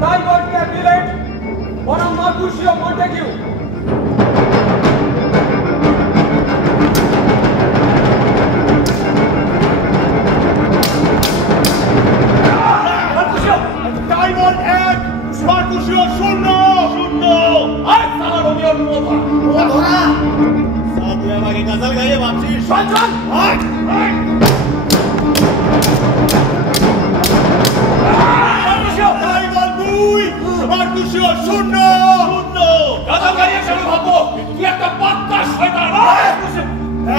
Tiger Capulet, one of Mercutio Montague. Diamond এক মার্কুসিও শূন্য শূন্য আর সারা রোমিওর মোধা মোধা সাধু আমাকে গজল গাইয়ে ভাবছিস চল চল ডায়মন্ড দুই মার্কুসিও শূন্য শূন্য গজল গাইয়ে চলো ভাববো তুই একটা পাক্কা শয়তান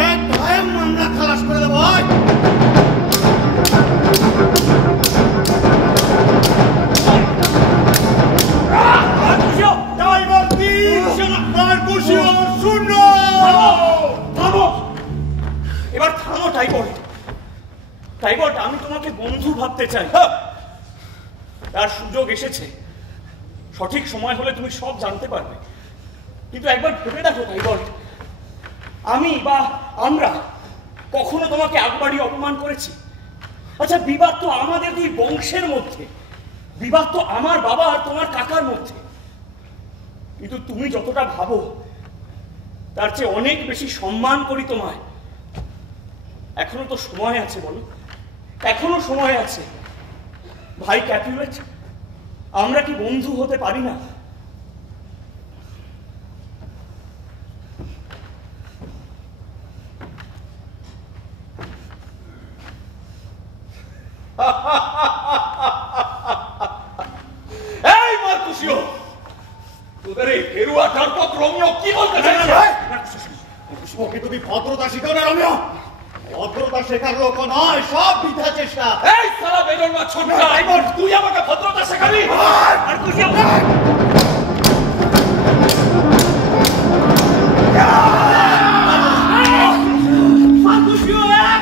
এক ভয়ে মামলা খালাস করে দেবো ভাই এবার থামো টাইগর টাইগর আমি তোমাকে বন্ধু ভাবতে চাই তার সুযোগ এসেছে সঠিক সময় হলে তুমি সব জানতে পারবে কিন্তু একবার ভেবে দেখো টাইগর আমি বা আমরা কখনো তোমাকে একবারই অপমান করেছি আচ্ছা বিবাদ তো আমাদের দুই বংশের মধ্যে বিবাদ তো আমার বাবা আর তোমার কাকার মধ্যে কিন্তু তুমি যতটা ভাবো তার চেয়ে অনেক বেশি সম্মান করি তোমায় এখনো তো সময় আছে বলো এখনো সময় আছে ভাই ক্যাপুলেট আমরা কি বন্ধু হতে পারি না এই মার্কুসিও তোদের এই ফেরুয়া ডারপথ রোমিও কি বলতে চাইছিস ওকে তুমি ভদ্রতা শিখাও না রোমিও ভদ্রতা শেখার লোক নয় সব বৃথা চেষ্টা এই সারা বেজন্মা ছোট্টা আইবর তুই আমাকে ভদ্রতা শেখাবি মার্কুসিও মার্কুসিও এক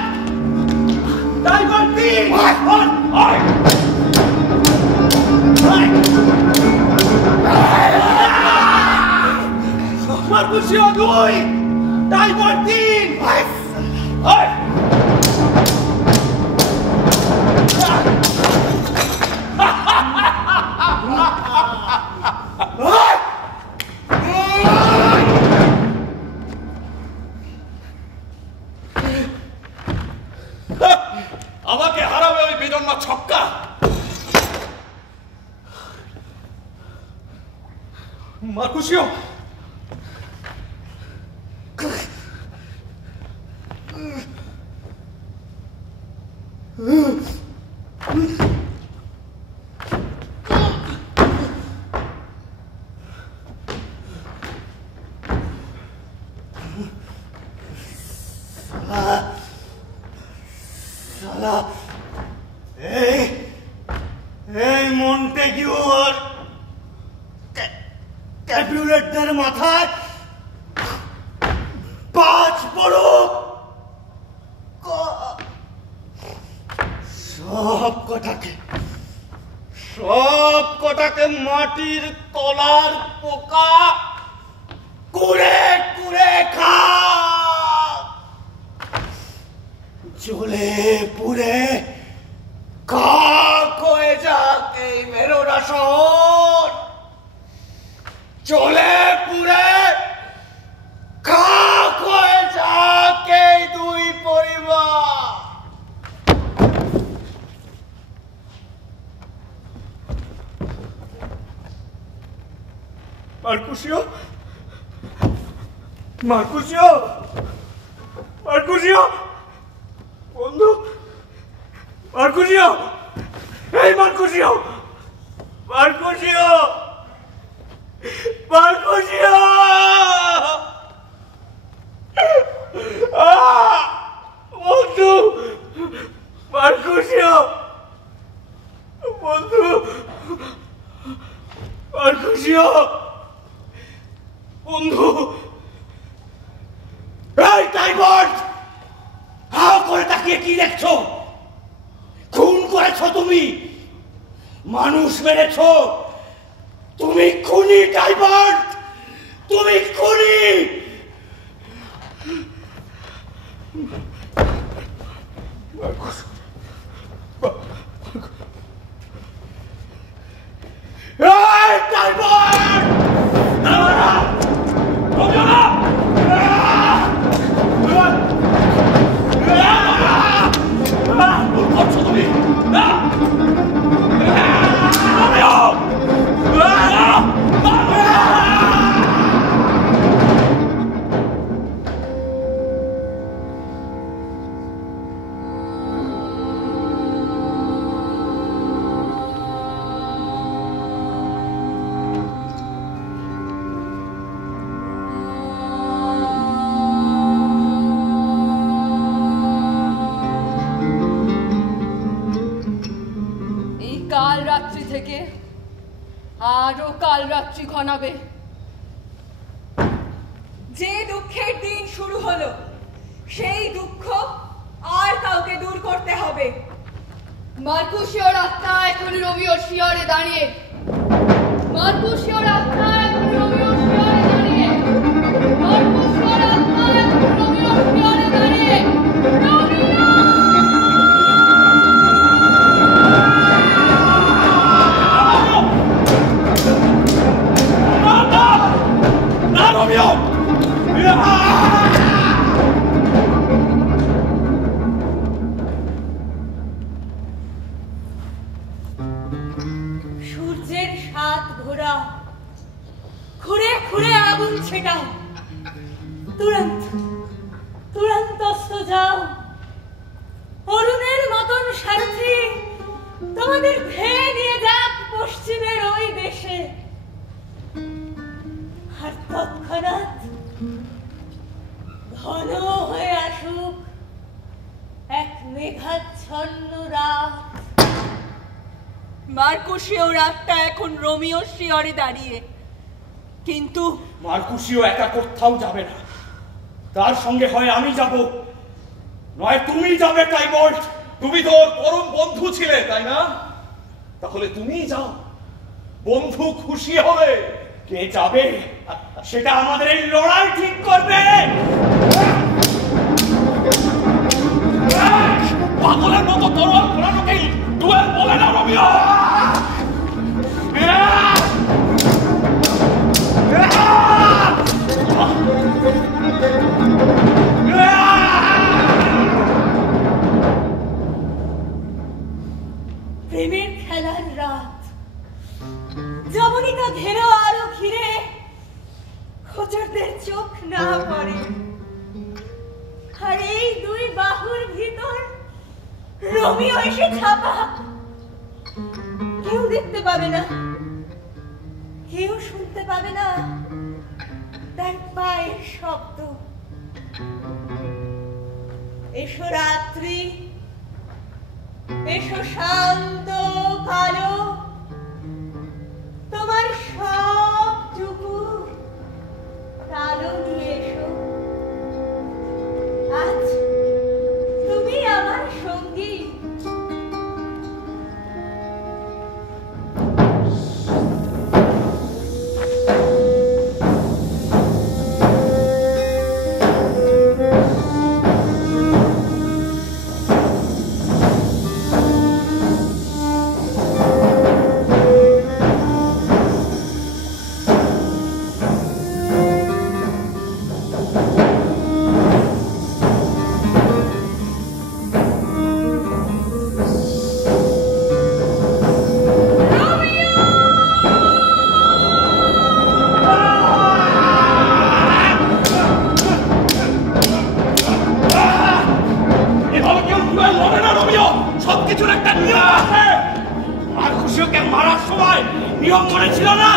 টাইগার তিন Mercutio 2 Diamond 3 আমাকে হারাবে ওই বেজন্মা ছক্কা Mercutio এই মন্টেগিউ আর ক্যাপুলেটদের মাথায় পাঁচ বড় সব কটাকে মাটির তলার পোকা কুড়ে কুড়ে খা জ্বলে পুড়ে কাক হয়ে যাক এই মেরোনা শহর জ্বলে পুড়ে কাক হয়ে যাক এই দুই পরিবার Mercutio বন্ধু Mercutio এই Mercutio বন্ধু Mercutio বন্ধু এই টাইগার হাও করে তাকিয়ে কি দেখছো খুন করেছো তুমি মানুষ মেরেছো তুমি খুনি টাইগার তুমি খুনি থেকে আরো কাল রাত্রি ঘনাবে। যে দুঃখের দিন শুরু হলো সেই দুঃখ আর কাউকে দূর করতে হবে। মার্কুশীয় আত্মা এখন রোমিওর শিয়রে দাঁড়িয়ে, মার্কুশীয় আত্মা এখন রোমিওর শিয়রে দাঁড়িয়ে, মার্কুশীয় আত্মা এখন রোমিওর শিয়রে দাঁড়িয়ে। সূর্যের সাত ঘোড়া ঘুরে ঘুরে আগুন ছেটাও, তুরন্ত তুরন্ত অস্ত যাও। অরুণের মতন সারথি তোমাদের ধেয়ে নিয়ে যাক পশ্চিমের ওই দেশে। আর তৎক্ষণাৎ ঘন হয়ে আসুক এক মেঘাচ্ছন্ন রাত। মার্কুশীয় রাতটা এখন রোমিওর শিয়রে দাঁড়িয়ে, কিন্তু মার্কুশীয় একা কোথাও যাবে না, তার সঙ্গে হয় আমি যাব নয় তুমি যাবে। টাইবল্ট, তুমি তো ওর পরম বন্ধু ছিলে, তাই না? তাহলে তুমিই যাও, বন্ধু খুশি হবে। কে যাবে সেটা আমাদের এই লড়াই ঠিক করবে। পাগলের মতো তরোয়াল ঘোরানোকেই ডুয়েল বলে না রোমিও। প্রেমের খেলার রাত, যমনিকা ঘেরো আরো ঘিরে খোঁচরদের চোখ না পড়ে। আর এই দুই বাহুর ভিতর রোমিও এসে ছাপা, কেউ দেখতে পাবে না, কেউ শুনতে পাবে না তার পায়ের শব্দ। এসো রাত্রি, এসো শান্ত কালো, তোমার সবটুকু কালো নিয়ে এসো। আজ তুমি আমার সঙ্গী। সবকিছুর একটা নিয়ম আছে। মার্কুশীয়কে মারার সময় নিয়ম মনে ছিল না?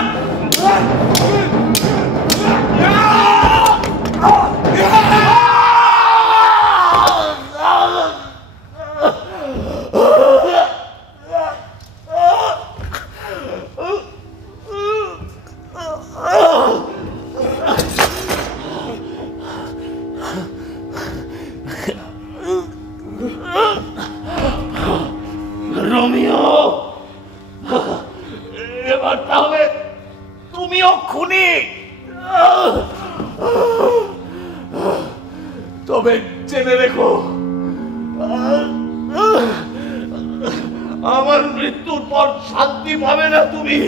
রোমিও, এবার তাহলে তুমিও খুনি। তবে জেনে রেখো, আমার মৃত্যুর পর শান্তি পাবে না তুমি।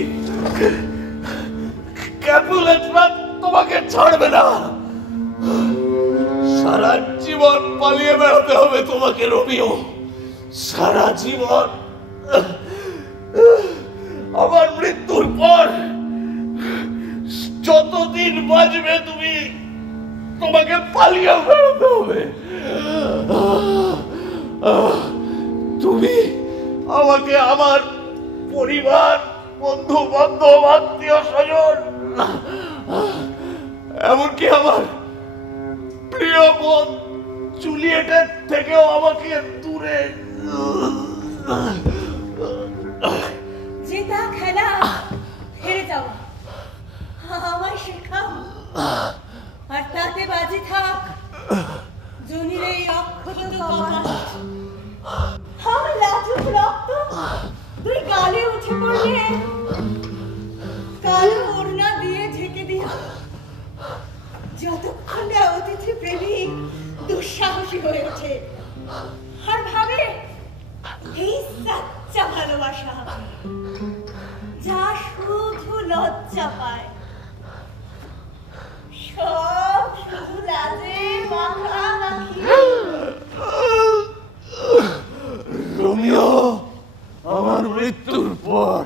ক্যাপুলেটরা তোমাকে ছাড়বে না, সারা জীবন পালিয়ে বেড়াতে হবে তোমাকে রোমিও, সারা জীবন। আমার মৃত্যুর পর যতদিন বাঁচবে তুমি, তোমাকে পালিয়ে বেড়াতে হবে। তুমি আমাকে আমার পরিবার, বন্ধু বান্ধব, আত্মীয় স্বজন, এমনকি আমার প্রিয় বোন জুলিয়েটের থেকেও আমাকে দূরে যেটা আর তাতে বাজি থাক জনির এই অক্ষত কপাল। আমার লাজুক রক্ত তুই গালে উঠে পড়লে কালো ওড়না দিয়ে ঢেকে দিও। যতক্ষণ না অতিথি প্রেমিক দুঃসাহসী হয়ে ওঠে আর ভাবে এই সাচ্চা ভালোবাসা যা শুধু লজ্জা পায়, সব শুধু লাজের মাখামাখি। রোমিও, আমার মৃত্যুর পর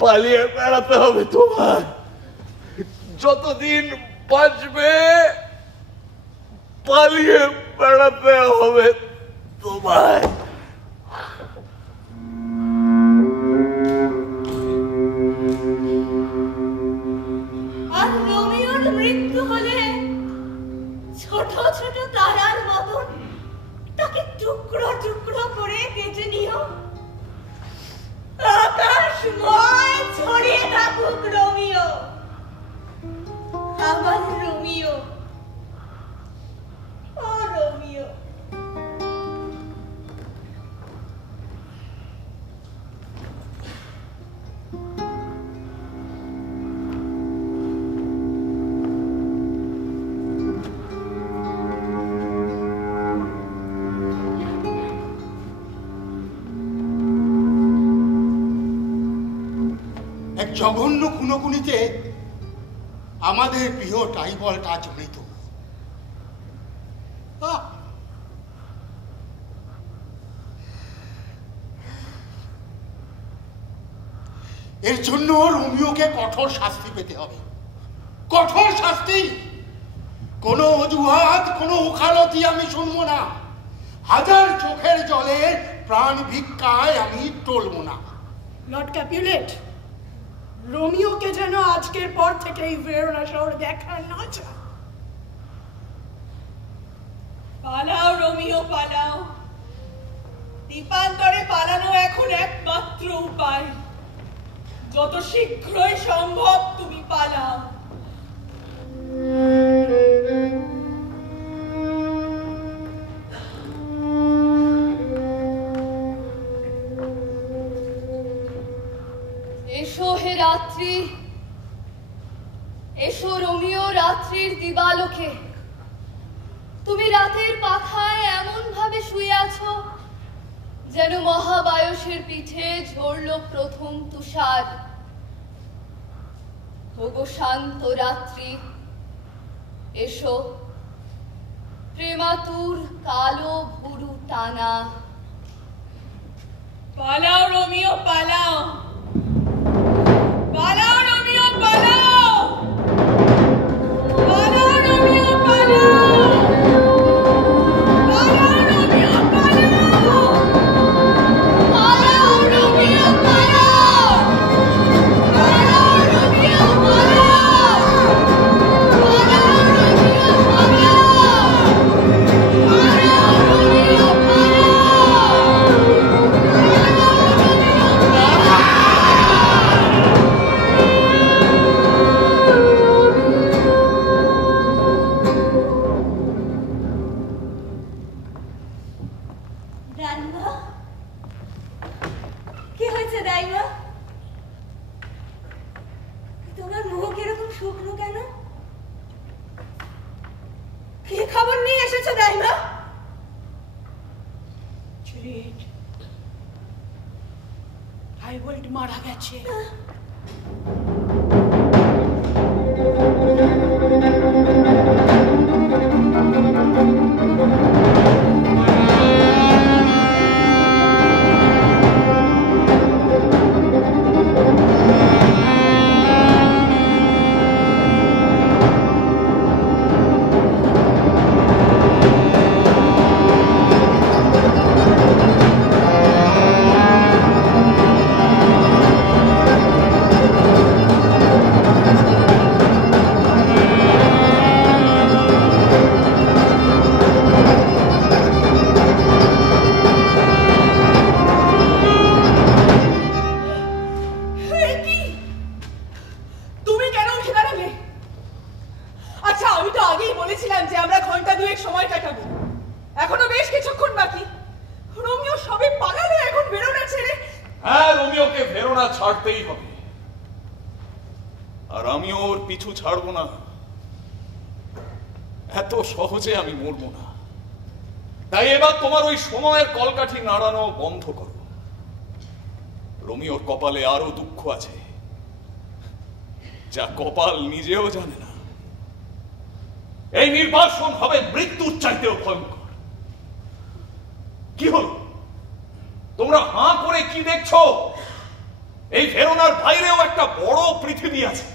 পালিয়ে বেড়াতে হবে তোমার। যতদিন বাঁচবে পালিয়ে বেড়াতে হবে তোমায়। আর রোমিওর মৃত্যু হলে ছোট ছোট তারার মতন তাকে টুকরো টুকরো করে কেটে নিও। আকাশময় ছড়িয়ে থাকুক রোমিও, আমার রোমিও, ও রোমিও। এক জঘন্য খুনোখুনিতে আমাদের প্রিয় টাইবল্ট আজ মৃত। এর জন্য রোমিওকে কঠোর শাস্তি পেতে হবে, কঠোর শাস্তি। কোনো অজুহাত, কোনো ওকালতি আমি শুনবো না। হাজার চোখের জলে প্রাণ ভিক্ষায় আমি টলবো না। লর্ড ক্যাপুলেট, রোমিওকে যেন আজকের পর থেকে এই ভেরোনা শহর দেখা না যায়। পালাও রোমিও, পালাও। দ্বীপান্তরে পালানো এখন একমাত্র উপায়। যত শীঘ্রই সম্ভব তুমি পালাও। এসো হে রাত্রি, এসো রোমিও রাত্রির দিবালোকে। তুমি রাতের পাখায় এমন ভাবে শুয়ে আছো যেন মহাবায়সের পিঠে ঝরল প্রথম তুষার। ওগো শান্ত রাত্রি, এসো। প্রেমাতুর কালো ভুরু টানা। পালাও রোমিও, পালাও। পালাও রোমিও, পালাও। পালাও রোমিও, পালাও। পালাও রোমিও, পালাও। পালাও রোমিও, পালাও। পালাও রোমিও, পালাও। পালাও রোমিও, পালাও। পালাও রোমিও, দাইমা, কি হয়েছে দাইমা? তোমার মুখ এরকম শুকনো কেন? কি খবর নিয়ে এসেছো দাইমা? জুলিয়েট, টাইবল্ট মারা গেছে। ভেবেছিলাম যে আমরা ঘন্টা দুয়েক সময় কাটাবো, এখনো বেশ কিছুক্ষণ বাকি। রোমিও সবে পালালো এখন ভেরোনা ছেড়ে। হ্যাঁ, রোমিওকে ভেরোনা ছাড়তেই হবে, আর আমিও ওর পিছু ছাড়বো না। এত সহজে আমি মরবো না। তাই এবার তোমার ওই সময়ের কলকাঠি নাড়ানো বন্ধ করো। রোমিওর কপালে আরো দুঃখ আছে, যা কপাল নিজেও জানে না। এই নির্বাসন হবে মৃত্যুর চাইতেও ভয়ঙ্কর। কি হলো, তোমরা হাঁ করে কি দেখছো? এই ভেরোনার বাইরেও একটা বড় পৃথিবী আছে।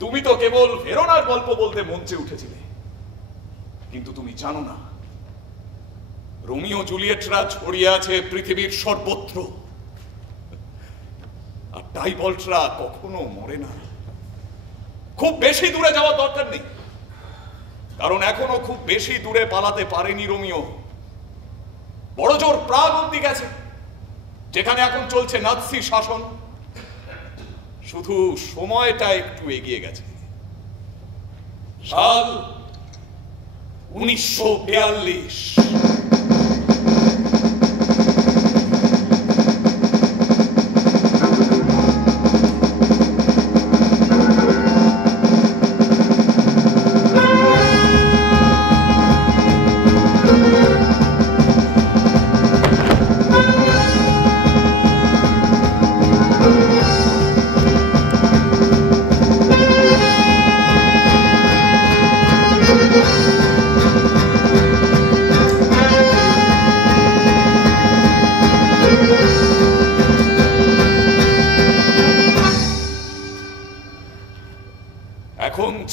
তুমি তো কেবল ভেরোনার গল্প বলতে মঞ্চে উঠেছিলে, কিন্তু তুমি জানো না রোমিও জুলিয়েটরা ছড়িয়ে আছে পৃথিবীর সর্বত্র। আর টাইবল্টরা কখনো মরে না। খুব বেশি দূরে যাওয়ার দরকার নেই, কারণ এখনো খুব বেশি দূরে পালাতে পারেনি রোমিও। বড় জোর প্রাগ অব্দি গেছে, যেখানে এখন চলছে নাৎসি শাসন। শুধু সময়টা একটু এগিয়ে গেছে। সাল 1942।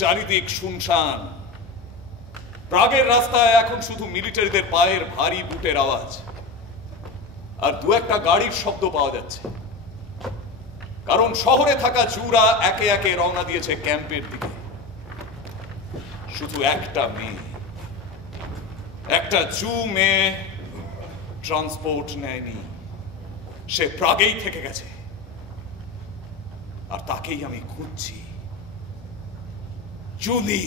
চারিদিক শুনশান। প্রাগের রাস্তায় এখন শুধু মিলিটারিদের পায়ের ভারী বুটের আওয়াজ আর দু একটা গাড়ির শব্দ পাওয়া যাচ্ছে, কারণ শহরে থাকা জুরা একে একে রওনা দিয়েছে ক্যাম্পের দিকে। শুধু একটা মেয়ে, একটা জু মেয়ে ট্রান্সপোর্ট নেয়নি, সে প্রাগেই থেকে গেছে, আর তাকেই আমি খুঁজছি। জুলি।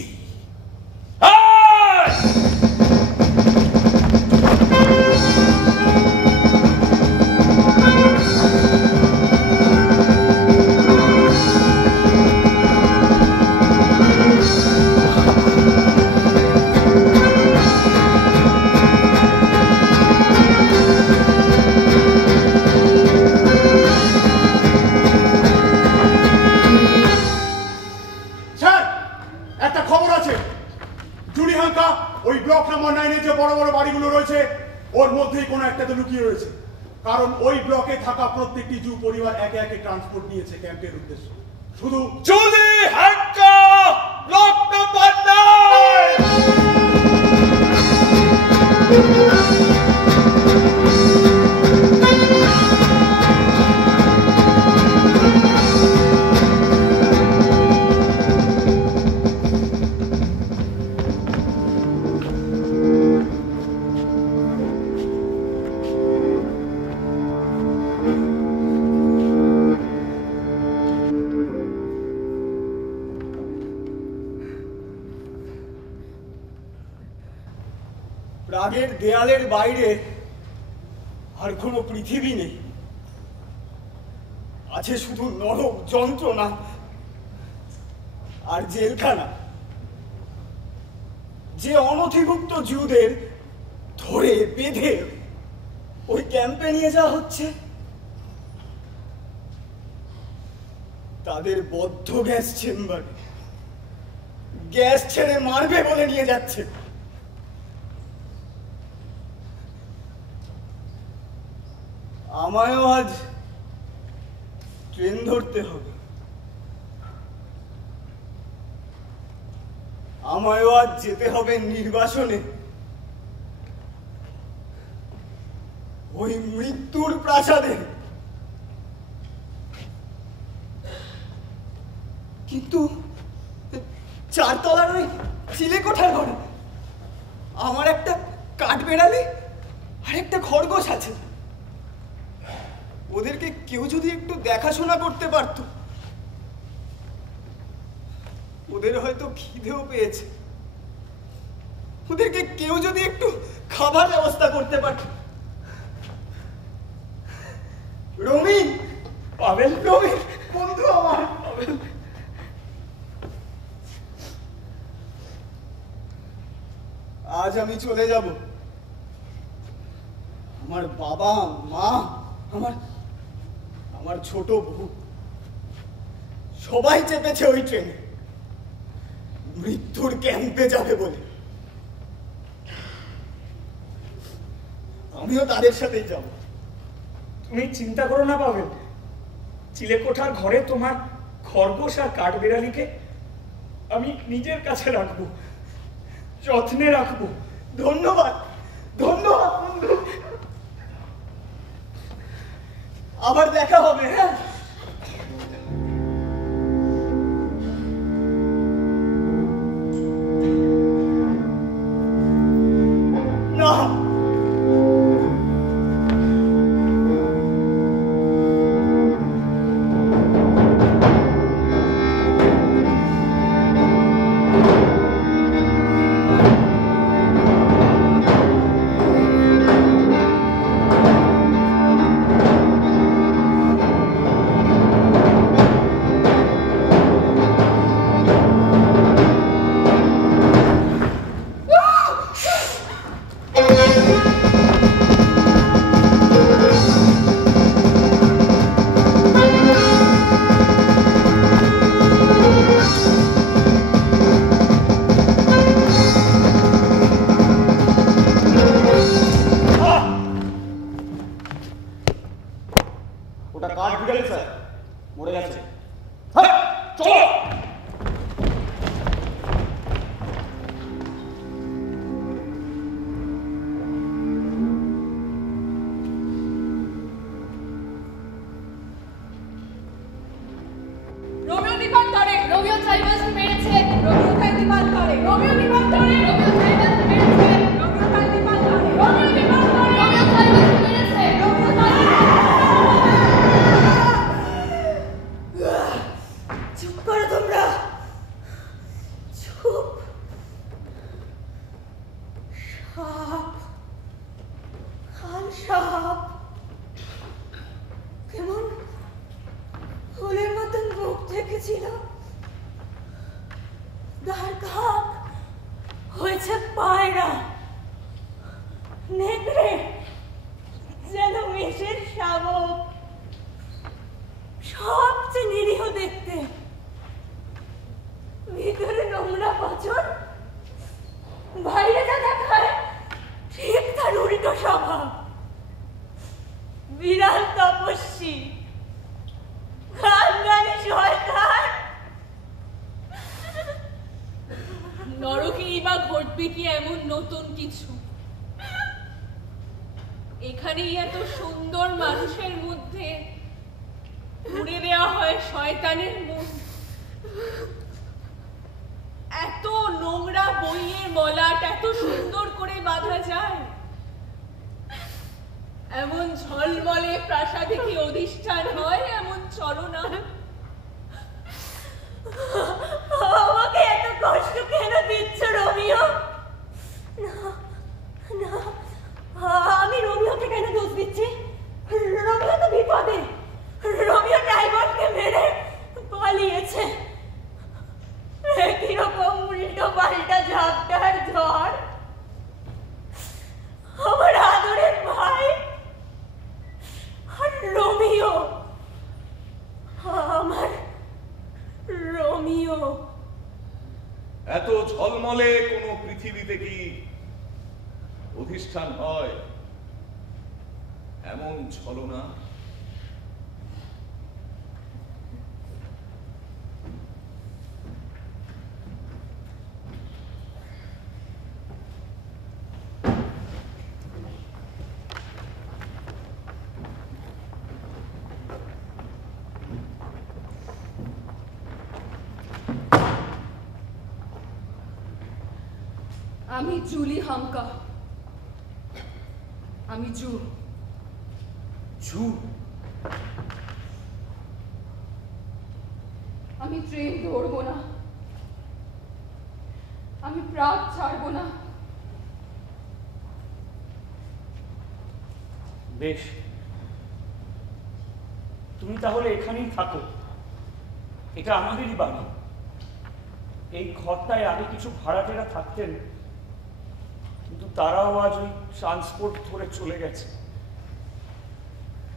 কারণ ওই ব্লকে থাকা প্রত্যেকটি জু পরিবার একে একে ট্রান্সপোর্ট নিয়েছে ক্যাম্পের উদ্দেশ্যে। শুধু জুলি হ্যান্ডকাফ ব্লক নাম্বার 9। প্রাগের দেয়ালের বাইরে আর কোনো পৃথিবী নেই, আছে শুধু নরক যন্ত্রণা আর জেলখানা। যে অনথিভুক্ত জিউদের ধরে বেঁধে ওই ক্যাম্পে নিয়ে যাওয়া হচ্ছে, তাদের বদ্ধ গ্যাস চেম্বারে গ্যাস ছেড়ে মারবে বলে নিয়ে যাচ্ছে। আমায়ও আজ ট্রেন ধরতে হবে, আমায়ও আজ যেতে হবে নির্বাসনে, ওই মৃত্যুর প্রাসাদে। কিন্তু 4 তলার ওই চিলেকোঠার ঘরে আমার একটা কাঠবেড়ালি আর একটা খরগোশ আছে। ওদেরকে কেউ যদি একটু দেখাশোনা করতে পারত। ওদের হয়তো খিদেও পেয়েছে। ওদেরকে কেউ যদি একটু খাবার ব্যবস্থা করতে পারে। রমিন, পাবেল, রমিন বন্ধু আমার, আজ আমি চলে যাব। আমার বাবা মা, আমার ছোট বউ সবাই চেপেছে ওই ট্রেনে মৃত্যুর ক্যাম্পে যাবে বলে। আমিও তাদের সাথেই যাব। তুমি চিন্তা করো না পাবেল, চিলেকোঠার ঘরে তোমার খরগোশ আর কাঠবিড়ালিকে আমি নিজের কাছে রাখবো, যত্নে রাখবো। ধন্যবাদ, ধন্যবাদ বন্ধু। আবার দেখা হবে। হ্যাঁ, না, ওটা কাঠ বিড়ালি স্যার, মরে গেছে। চলো। রোমিও নিপাত করে, রোমিও সাইবাসকে মেরেছে, রোমিও তাই নিপাত করে, রোমিও নিপাত করে, রোমিও সাইবাসকে মেরেছে, রোমিও তাই নিপাত করে, রোমিও নিপাত করে, রোমিও সাইবাসকে মেরেছে, রোমিও তাই চুপ করো তোমরা, চুপ। সাপ, খান সাপ, কেমন ফুলের মতন মুখ দেখেছিল, দাঁড় ঘাক হয়েছে পায়রা, নেকড়ে যেন মেষের শাবক, সবচেয়ে নিরীহ দেখতে, ভিতরে নোংরা পচন, বাইরে যা দেখায় ঠিক তার উল্টো স্বভাব, বিড়াল তপস্বী, খানদানি শয়তান। নরকেই বা ঘটবে কি এমন নতুন কিছু? এখানেই এত সুন্দর মানুষের মধ্যে উড়ে দেওয়া হয় শয়তানের মুখ। এত নোংরা বইয়ের মলাট এত সুন্দর করে বাঁধা যায়? এমন ঝলমলে প্রাসাদে কি অধিষ্ঠান হয় এমন চলনা? আমাকে এত কষ্ট কেন দিচ্ছ রোমিও? না না, আমি রোমিওকে কেন দোষ দিচ্ছি? রোমিও তো বিপদে, রোমিও ড্রাইভারকে মেরে পালিয়েছে। কিরকম উল্টো পাল্টা ঝাপটার ঝড়, আমার আদরের ভাই আর রোমিও, আমার রোমিও। এত ঝলমলে কোনো পৃথিবীতে কি অধিষ্ঠান হয় এমন ছলনা? আমি জুলি হাঙ্কা, আমি জু। আমি ট্রেন ধরবো না, রাগ ছাড়বো না। বেশ, তুমি তাহলে এখানেই থাকো। এটা আমাদেরই বাড়ি। এই ঘরটায় আগে কিছু ভাড়াটেরা থাকতেন, কিন্তু তারাও আজ ওই ট্রান্সপোর্ট ধরে চলে গেছে।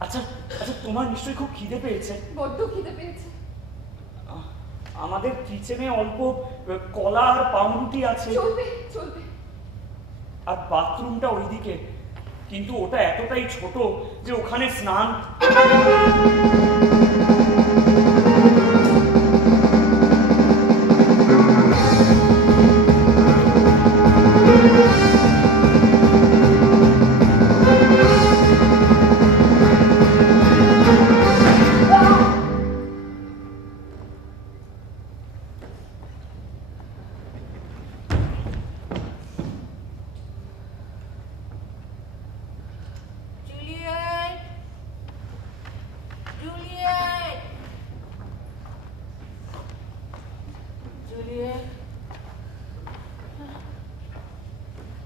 আচ্ছা আচ্ছা, তোমার নিশ্চয়ই খুব খিদে পেয়েছে। বড্ড খিদে পেয়েছে। আমাদের কিচেনে অল্প কলা আর পাউরুটি আছে। চলবে চলবে। আর বাথরুমটা ওইদিকে, কিন্তু ওটা এতটাই ছোট যে ওখানে স্নান।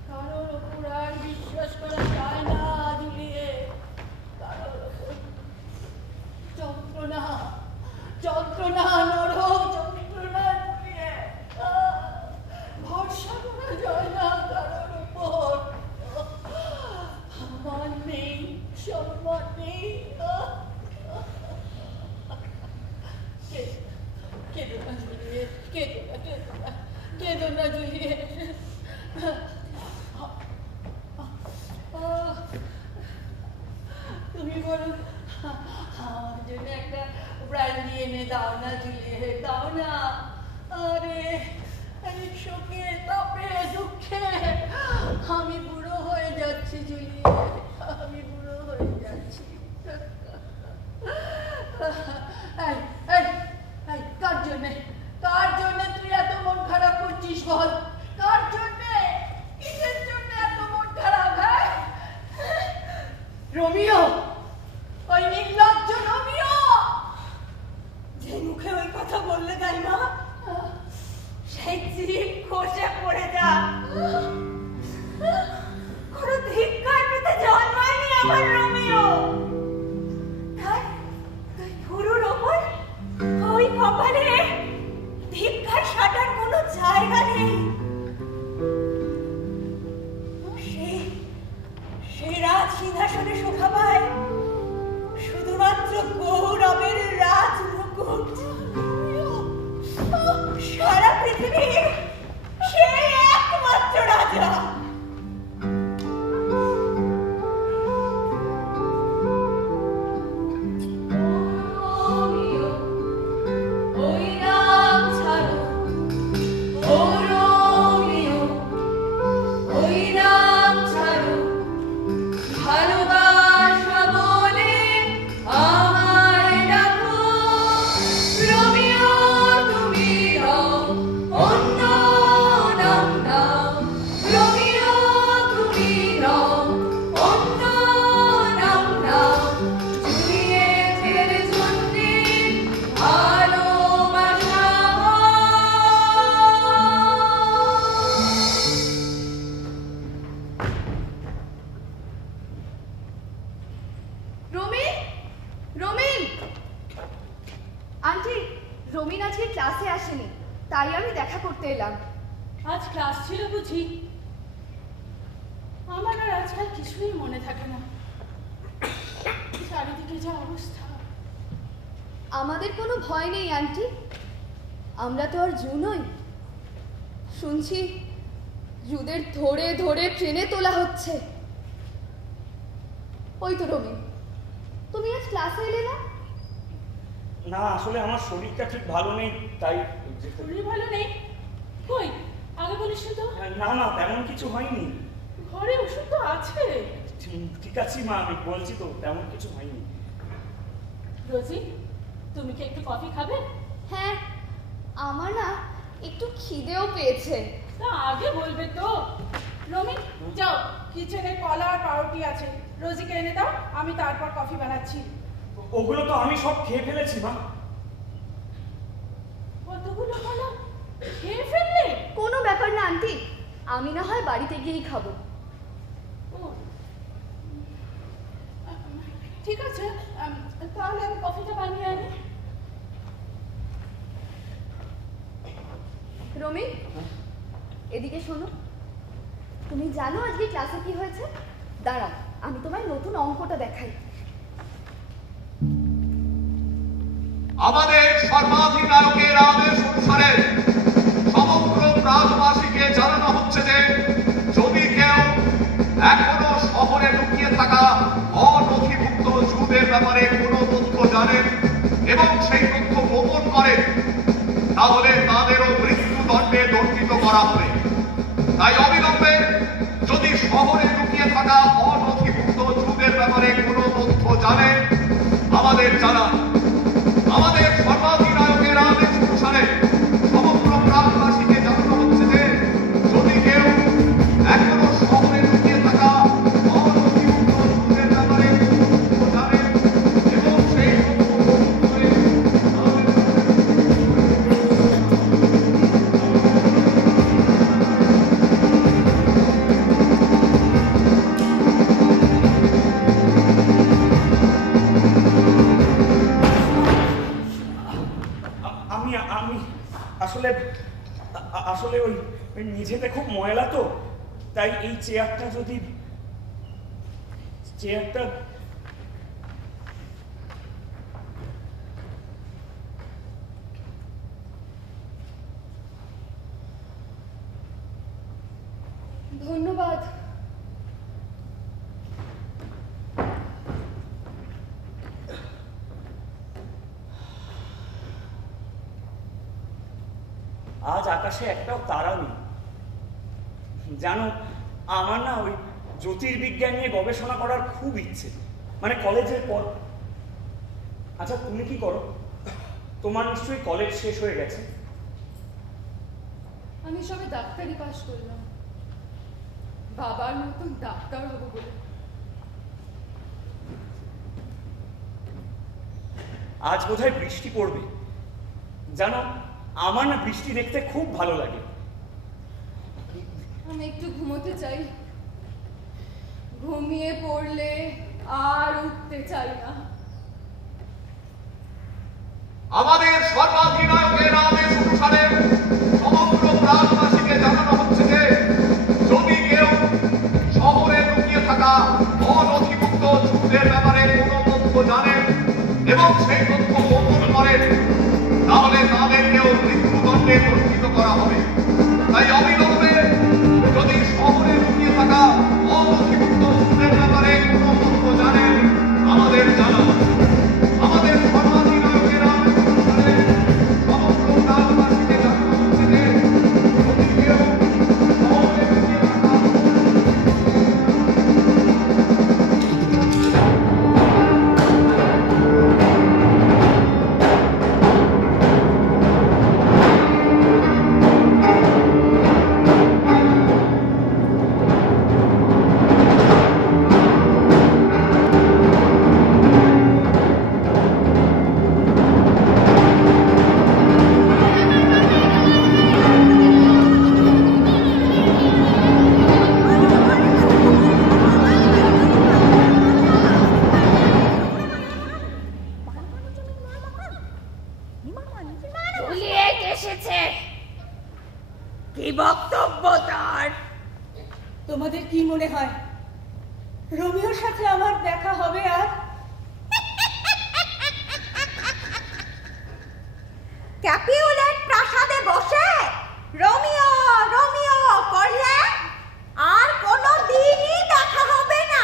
কারোর ওপর আর বিশ্বাস করা যায় না জুলিয়েট, কারোর ওপর। যন্ত্রণা যন্ত্রণা, নরক যন্ত্রণা জুলিয়েট। ভরসা করা যায় না কারোর ওপর। আমার নেই, সম্মান নেই। কেঁদো না জুলিয়েট, কেঁদো না, কেঁদো না, কেঁদো না জুলিয়েট। তুমি বলো আমার জন্য একটা ব্র্যান্ডি এনে দাও না জুলিয়েট, দাও না। আরে আরে শোকে, তাপে, দুঃখে আমি বুড়ো হয়ে যাচ্ছি জুলিয়েট, আমি বুড়ো হয়ে যাচ্ছি। এই এই এই, কার জন্যে তুই এত মন খারাপ করছিস বল? কার জন্যে, কিসের জন্য এত মন খারাপ? হ্যাঁ, রোমিও, ওই নির্লজ্জ রোমিও যে মুখে ওই কথা বললে তাই মা, সেই জিভ খসে পড়ে যা। কোনো ধিক্কার পেতে জন্মায়নি আমার রোমিও। তুই গুরুর ওপর ওই কপালে ধিক্কার সাটার কোনো জায়গা নেই। সেই রাজ সিংহাসনে শোভা পায় শুধুমাত্র গৌরবের রাজ মুকুট। সারা পৃথিবীর সেই একমাত্র রাজা। আজ ক্লাস ছিল বুঝি? আমার আর আজকাল কিছুই মনে থাকে না। চারিদিকে যা অবস্থা। আমাদের কোনো ভয় নেই আন্টি, আমরা তো আর জু নই। শুনছি জুদের ধরে ধরে ট্রেনে তোলা হচ্ছে। ওই তো রমি, তুমি আজ ক্লাসে এলে না? না, আসলে আমার শরীরটা ঠিক ভালো নেই, তাই। শরীর ভালো নেই? কই আগে বলিস তো। না না, তেমন কিছু হয়নি। ঘরে ওষুধ তো আছে। ঠিক আছে মা, আমি বলছি তো, তেমন কিছু হয়নি। রোজি, তুমি কি একটু কফি খাবে? হ্যাঁ, আমার না একটু খিদেও পেয়েছে। তা আগে বলবে তো। রমি, যাও, কিচেনে কলা আর পাউরুটি আছে, রোজিকে এনে দাও, আমি তারপর কফি বানাচ্ছি। ওগুলো তো আমি সব খেয়ে ফেলেছি মা। কতগুলো কলা খেয়ে ফেললে? কোনো ব্যাপার না আন্টি, আমি না হয় বাড়িতে গিয়েই খাবো। ঠিক আছে, তাহলে আমি কফিটা বানিয়ে আনি। রমি, এদিকে শোনো। তুমি জানো আজকে ক্লাসে কি হয়েছে? দাঁড়াও, আমি তোমায় নতুন অঙ্কটা দেখাই। আমাদের সর্বাধিনায়কের আদেশ অনুসারে সমগ্র প্রাগবাসীকে জানানো হচ্ছে যে যদি কেউ এখনো শহরে লুকিয়ে থাকা অনথিভুক্ত জুদের ব্যাপারে কোনো তথ্য জানেন এবং সেই তথ্য গোপন করেন, তাহলে তাদেরও মৃত্যুদণ্ডে দণ্ডিত করা হবে। তাই অবিলম্বে যদি শহরে লুকিয়ে থাকা অনথিভুক্ত জুদের ব্যাপারে কোনো তথ্য জানেন আমাদের জানান। আমাদের সর্বাধিনায়কের আদেশ অনুসারে সমগ্র প্রাগবাসীকে জানানো হচ্ছে যে যদি কেউ এখনো শহরে লুকিয়ে থাকা অনথিভুক্ত জুদের ব্যাপারে তথ্য জানেন এবং সেই তথ্য গোপন করে আমি আসলে ওই মেঝেতে খুব ময়লা তো, তাই এই চেয়ারটা ধন্যবাদ। আজ আকাশে একটাও তারা নেই। জানো, আমার না ওই জ্যোতির্বিজ্ঞান নিয়ে গবেষণা করার খুব ইচ্ছে, মানে কলেজের পর। আচ্ছা, তুমি কি করো? তোমার নিশ্চয়ই কলেজ শেষ হয়ে গেছে। আমি সবে ডাক্তারি পাশ করলাম, বাবার মতন ডাক্তার হবো বলে। আজ বোধহয় বৃষ্টি পড়বে। জানো, আমার না বৃষ্টি দেখতে খুব ভালো লাগে। আমি একটু ঘুমোতে চাই, ঘুমিয়ে পড়লে আর উঠতে চাই না। আমাদের সর্বাধিনায়কের আদেশ অনুসারে সমগ্র প্রাগবাসীকে জানানো হচ্ছে যে যদি কেউ শহরে লুকিয়ে থাকা অনথিভুক্ত জুদের ব্যাপারে কোনো তথ্য জানেন এবং সেই তথ্য গোপন করেন, তাহলে তাদেরকেও মৃত্যুদণ্ডে দণ্ডিত করা হবে। তাই অবিলম্বে যদি শহরে লুকিয়ে থাকা অনথিভুক্ত জুদের ব্যাপারে কোনো তথ্য জানেন আমাদের জানান। আমাদের সর্বাধিনায়কের আদেশ অনুসারে সমগ্র প্রাগবাসীকে জানানো হচ্ছে যে যদি কেউ শহরে লুকিয়ে থাকা জুলিয়েট এসেছে। কি বক্তব্য তার? তোমাদের কি মনে হয় রোমিওর সাথে আমার দেখা হবে আর? ক্যাপিউলেট প্রাসাদে বসে রোমিও রোমিও করলে আর কোনো দিনই দেখা হবে না।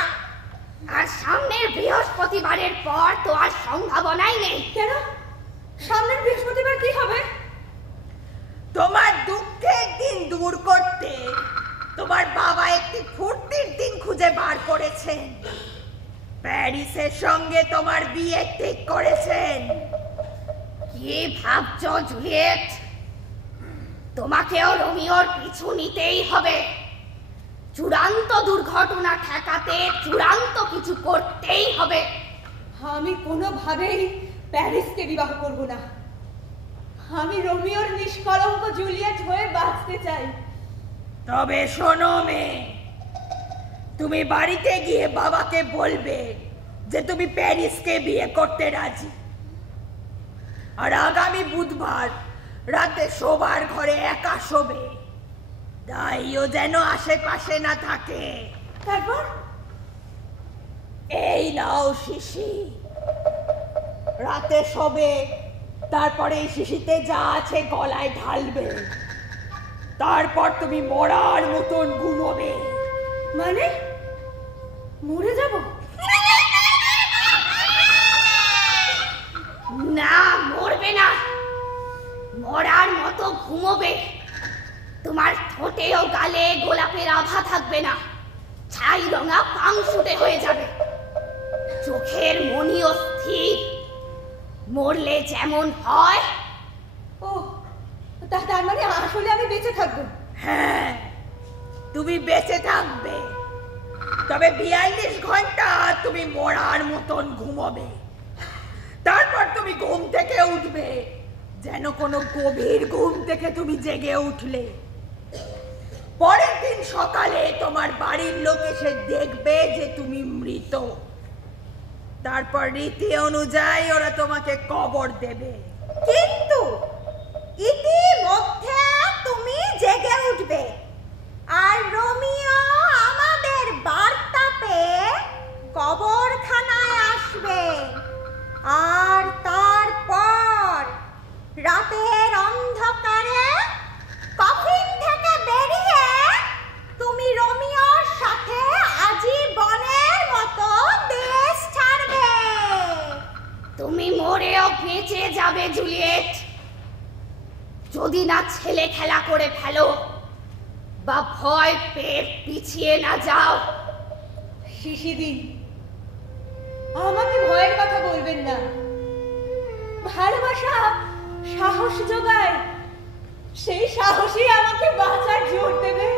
আর সামনের বৃহস্পতিবারের পর তো আর সম্ভাবনাই নেই। কেন? সামনের বৃহস্পতিবার কি হবে? তোমার দুঃখের দিন দূর করতে তোমার বাবা একটি ফুর্তির দিন খুঁজে বার করেছেন। প্যারিসের সঙ্গে তোমার বিয়ে ঠিক করেছেন। কি ভাবছো জুলিয়েট? তোমাকেও রোমিওর পিছু নিতেই হবে। চূড়ান্ত দুর্ঘটনা ঠেকাতে চূড়ান্ত কিছু করতেই হবে। আমি কোনোভাবেই প্যারিসকে বিবাহ করব না। আমি রোমিওর নিষ্কলঙ্ক জুলিয়েট হয়ে বাঁচতে চাই। তবে শোনো মেয়ে, তুমি বাড়িতে গিয়ে বাবাকে বলবে যে তুমি প্যারিসকে বিয়ে করতে রাজি, আর আগামী বুধবার রাতে শোবার ঘরে একা শোবে, তাইও যেন আশেপাশে না থাকে। তারপর এই নাও শিশি, রাতে শোবে, তারপরে এই শিশিতে যা আছে গলায় ঢালবে, তারপর তুমি মরার মতন ঘুমোবে। মানে মরে যাব? না, মরবে না, মরার মতো ঘুমোবে। তোমার ঠোঁটে ও গালে গোলাপের আভা থাকবে না, ছাই রঙা পাংশুটে হয়ে যাবে, চোখের মনিও স্থির, মরলে যেমন হয়। ও, তার মানে আসলে আমি বেঁচে থাকবো? হ্যাঁ, তুমি বেঁচে থাকবে, তবে 42 ঘন্টা তুমি মরার মতন ঘুমোবে। তারপর তুমি ঘুম থেকে উঠবে যেন কোনো গভীর ঘুম থেকে তুমি জেগে উঠলে। পরের দিন সকালে তোমার বাড়ির লোক এসে দেখবে যে তুমি মৃত, তারপর রীতি অনুযায়ী ওরা তোমাকে কবর দেবে। কিন্তু ইতিমধ্যে তুমি জেগে উঠবে, আর রোমিও আমাদের বার্তা পেয়ে কবরখানায় আসবে, আর তারপর রাতের অন্ধকারে কফিন থেকে বেরিয়ে তুমি রোমিওর সাথে আজীবনের মতো দেশ ছাড়বে। তুমি মরেও বেঁচে যাবে জুলিয়েট, যদি না ছেলে খেলা করে ফেলো বা ভয় পেয়ে পিছিয়ে না যাও। শিশিদি, আমাকে ভয়ের কথা বলবেন না, ভালোবাসা সাহস যোগায়, সেই সাহসই আমাকে বাঁচার জোর দেবে।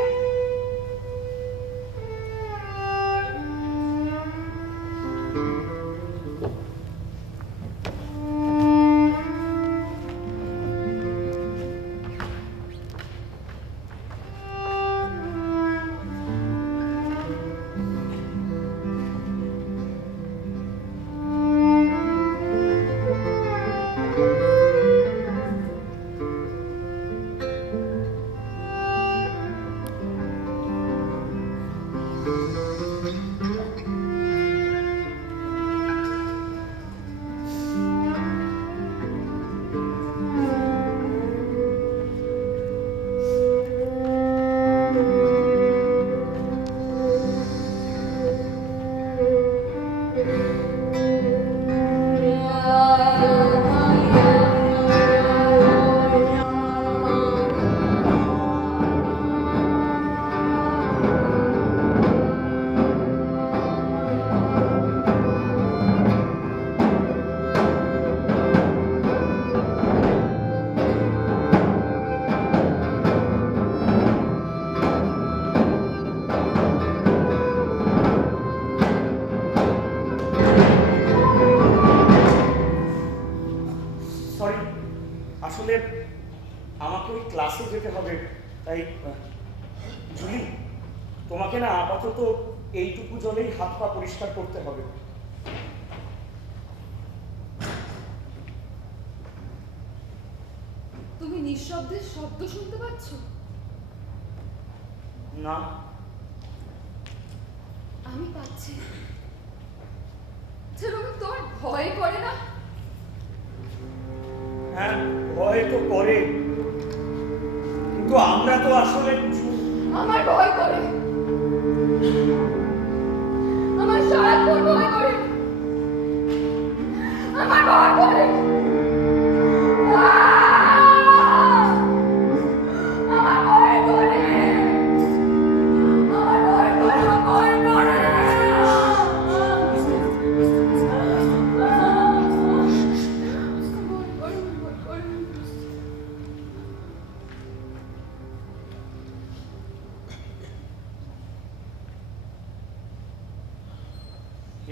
এইটুকু জলেই হাত পা পরিষ্কার করতে হবে। তুমি নিঃশব্দের শব্দ শুনতে পাচ্ছ? না, আমি পাচ্ছি। যেরকম তোমার ভয় করে না? হ্যাঁ, ভয় তো করে, কিন্তু আমরা তো আসলে আমার ভয় করে, আমার সারাক্ষণ ভয় করে, আমার ভয় করে, আমার ভয় করে, আমার ভয় করে, ভয় করে।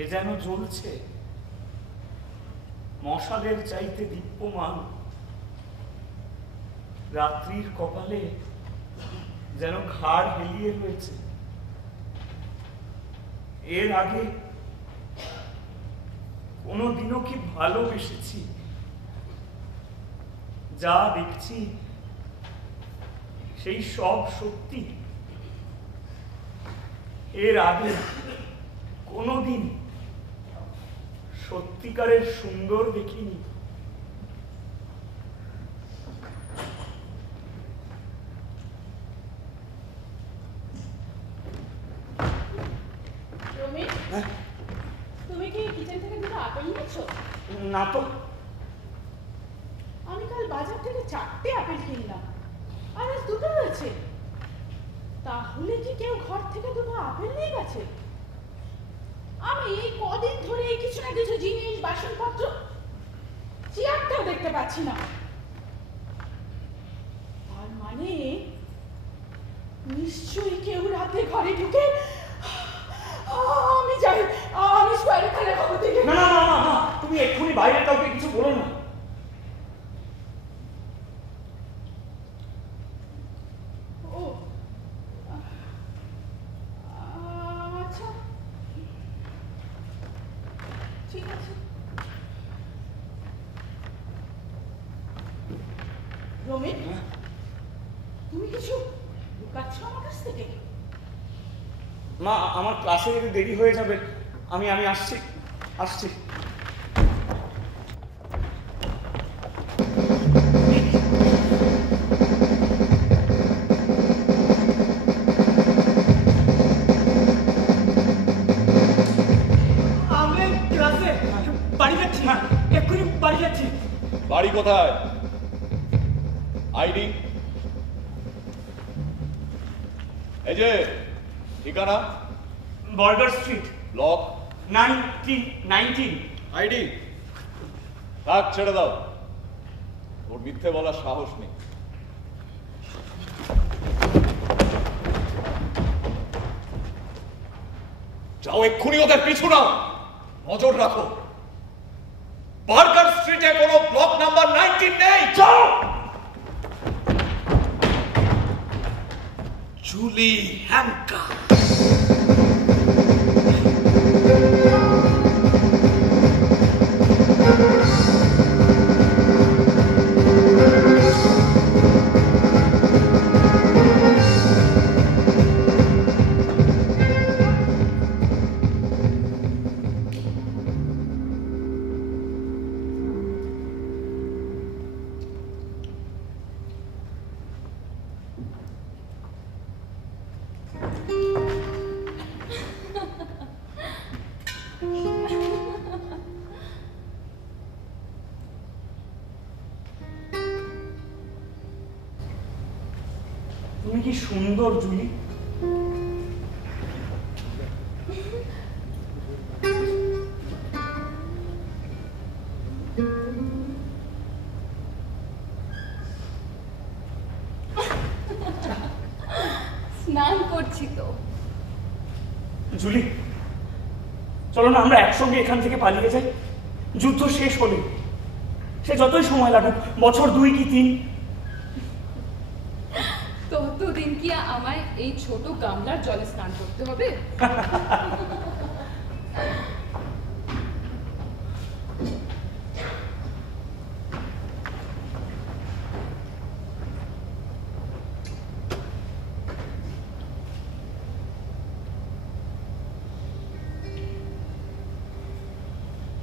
এ যেন জ্বলছে মশালের চাইতে দীপ্যমান, রাত্রির কপালে যেন ঘাড় হেলিয়ে রয়েছে। এর আগে কোনোদিনও কি ভালোবেসেছি? যা দেখছি সেই সব সত্যি। এর আগে কোনোদিন সত্যিকারের সুন্দর দেখিনি। তুমি কি কিচেন থেকে দুটো আপেল নিয়েছো? না তো। আমি কাল বাজার থেকে 4টে আপেল কিনলাম, আর আজ দুটো রয়েছে। তাহলে কি কেউ ঘর থেকে দুটো আপেল নিয়ে গেছে? আমি এই কদিন ধরে কিছু না কিছু জিনিস, বাসনপত্র, চেয়ারটাও দেখতে পাচ্ছি না। তার মানে নিশ্চয়ই কেউ রাতে ঘরে ঢুকে। আমি যাই, আমি স্কয়ারে খানে খবর দিই। না না না না, তুমি এক্ষুনি বাইরে কাউকে কিছু বলো না। ও আচ্ছা, ঠিক আছে। রমিন, তুমি কিছু লুকাচ্ছ আমার কাছ থেকে? মা, আমার ক্লাসে যদি দেরি হয়ে যাবে, আমি আসছি আসছি। আমরা ক্লাসে বাড়ি যাচ্ছি, এক্ষুনি বাড়ি যাচ্ছি। বাড়ি কোথায়? আইডি? এই যে ঠিকানা? বর্গার স্ট্রিট, ব্লক 19। আইডি? থাক, ছেড়ে দাও। ওর মিথ্যে বলার সাহস নেই। যাও, এক্ষুনি ওদের পিছু নাও। নজর রাখো, বার্গার স্ট্রিটে কোনো ব্লক নাম্বার 19 নেই। যাও। জুলি হ্যাঙ্কা। তুমি কি সুন্দর জুলি। স্নান করছি তো। জুলি, চলো না আমরা একসঙ্গে এখান থেকে পালিয়ে যাই। যুদ্ধ শেষ হলে সে যতই সময় লাগুক, বছর 2 কি 3, ততদিন কি আমায় এই ছোট গামলার জলে স্নান করতে হবে?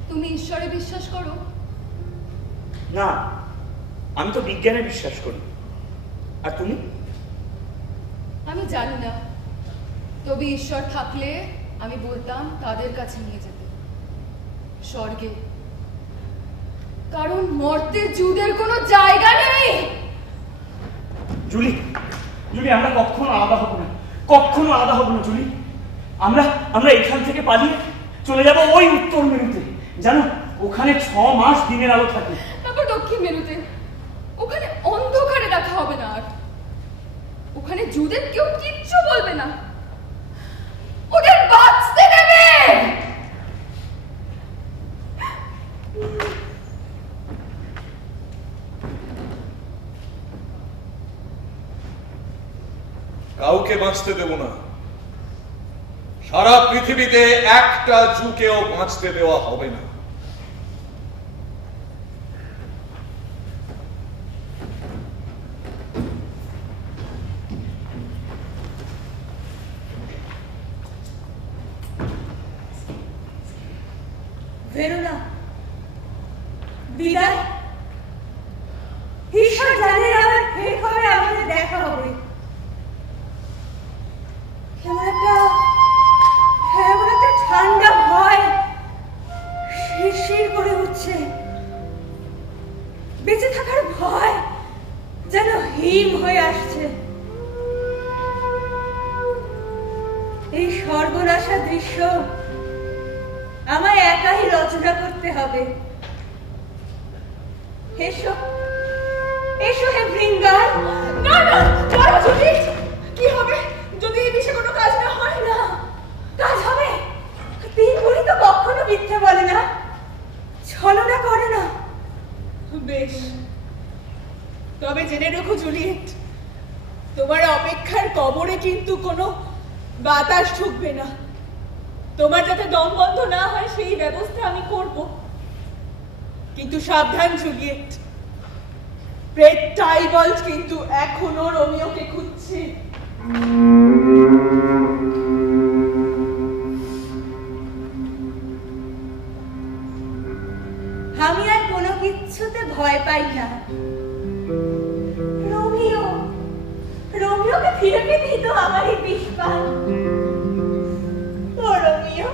তুমি ঈশ্বরে বিশ্বাস করো? না, আমি তো বিজ্ঞানে বিশ্বাস করি। আর তুমি? আমি জানি না, তবে ঈশ্বর থাকলে আমি বলতাম তাদের কাছে নিয়ে যেতে, স্বর্গে। কারণ মর্তে জুদের কোনো জায়গা নেই। জুলি, জুলি, আমরা কখনো আলাদা হব না, কখনো আলাদা হব না জুলি। আমরা এখান থেকে পালিয়ে চলে যাব ওই উত্তর মেরুতে। জানো, ওখানে 6 মাস দিনের আলো থাকে। তারপর দক্ষিণ মেরুতে, ওখানে অন্ধকারে দেখা হবে না আর। ওখানে জুদের কেউ কিচ্ছু বলবে না, ওদের বাঁচতে দেবে। কাউকে বাঁচতে দেব না। সারা পৃথিবীতে একটা জুকেও বাঁচতে দেওয়া হবে না। ভেরোনা, বিদায়। ঈশ্বর জানেন আবার ফের কবে আমাদের দেখা হবে। কেমন একটা ঠান্ডা ভয় শিরশির করে উঠছে। বেঁচে থাকার ভয় যেন হিম হয়ে আসছে। এই সর্বনাশা দৃশ্য আমায় একাই রচনা করতে হবে। এসো এসো হে বৃঙ্গাল। না না না জুলিয়েট, কি হবে যদি এই বিষয়ে কোনো কাজ না হয়? না, কাজ হবে। তিন বুড়ি তো কখনো মিথ্যে বলে না, ছলনা করে না। বেশ, তবে জেনে রেখো জুলিয়েট, তোমার অপেক্ষার কবরে কিন্তু কোনো বাতাস ঢুকবে না। তোমার যাতে দম বন্ধ না হয় সেই ব্যবস্থা আমি করব। কিন্তু সাবধান জুলিয়েট, প্রেট টাইবল্ট কিন্তু এখনো রোমিওকে খুঁজছে। আমি আর কোনো কিচ্ছুতে ভয় পাই না। রোমিওকে ফিরে পেতেই তো আমারই বিস্পান। ও রোমিও,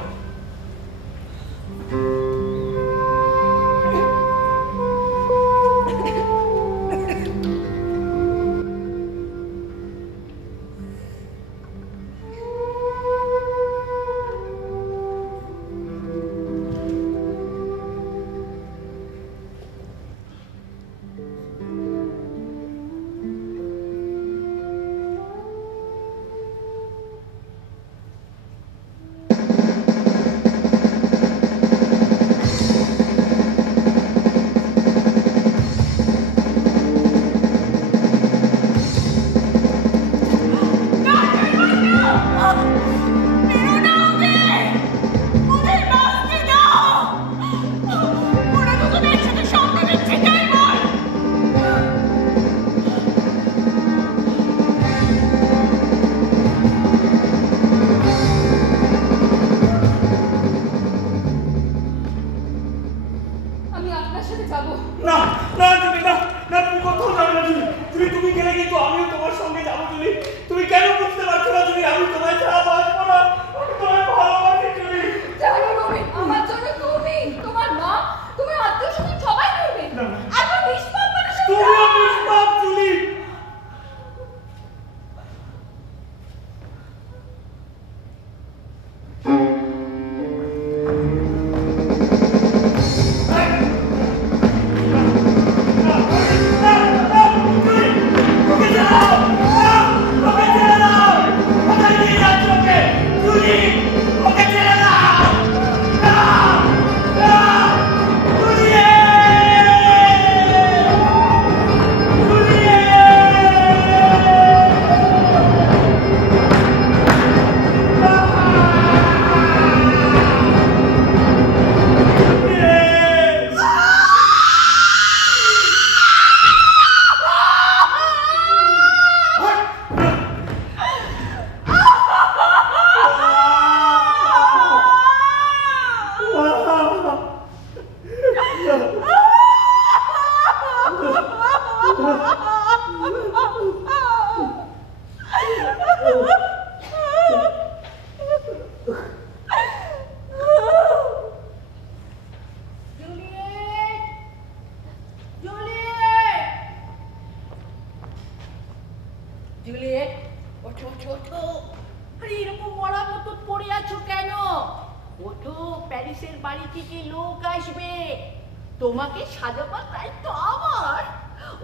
তোমাকে সাজাবার দায়িত্ব আমার।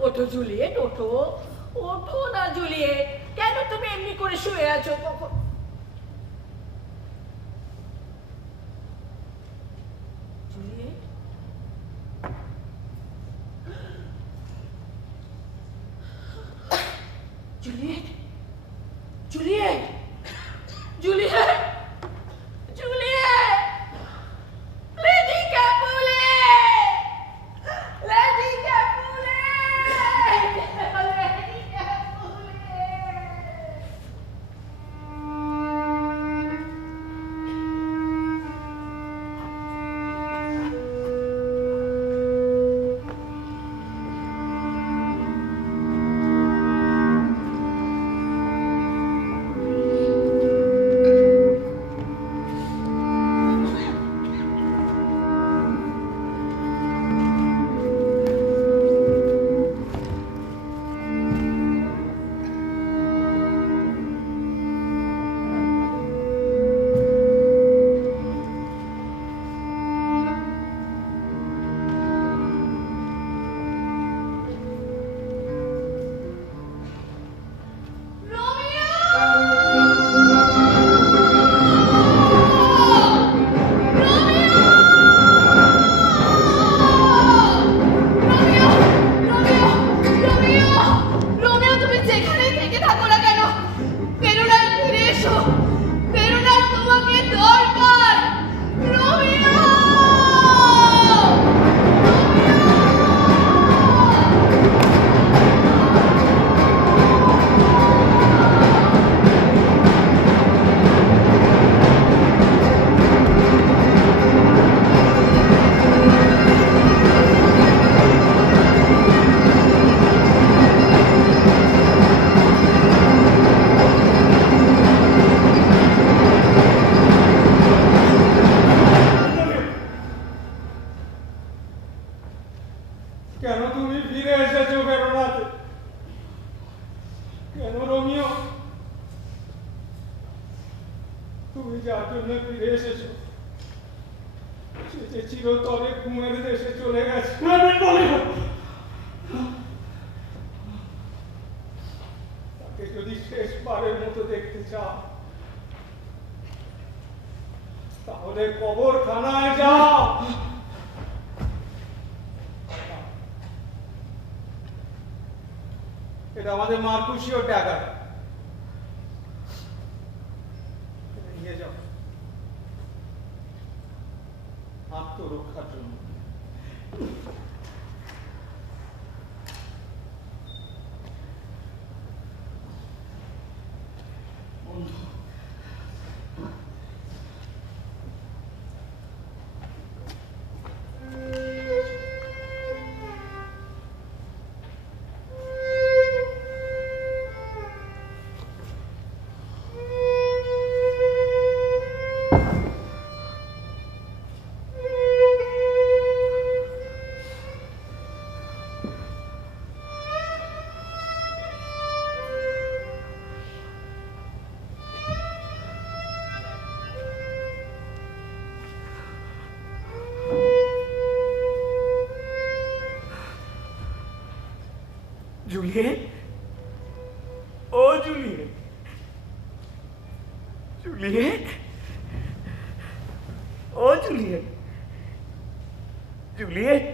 ওঠো জুলিয়েট, ওঠো। ওঠো না জুলিয়েট, কেন তুমি এমনি করে শুয়ে আছো? কখন জুলিয়েট, জুলিয়েট, কেন তুমি ফিরে এসেছো বেরোনাতে? কেন রোমিও? তুমি যার জন্য ফিরে এসেছো সে যে চিরতরে ঘুমের দেশে চলে গেছে। তাকে যদি শেষবারের মতো দেখতে চাও তাহলে কবরখানায় যাও। এটা আমাদের মার্কুশিও ড্যাগার। নিয়ে যাও আত্মরক্ষার জন্য। জুলিয়েট, ও জুলিয়েট, জুলিয়েট, ও জুলিয়েট, জুলিয়েট,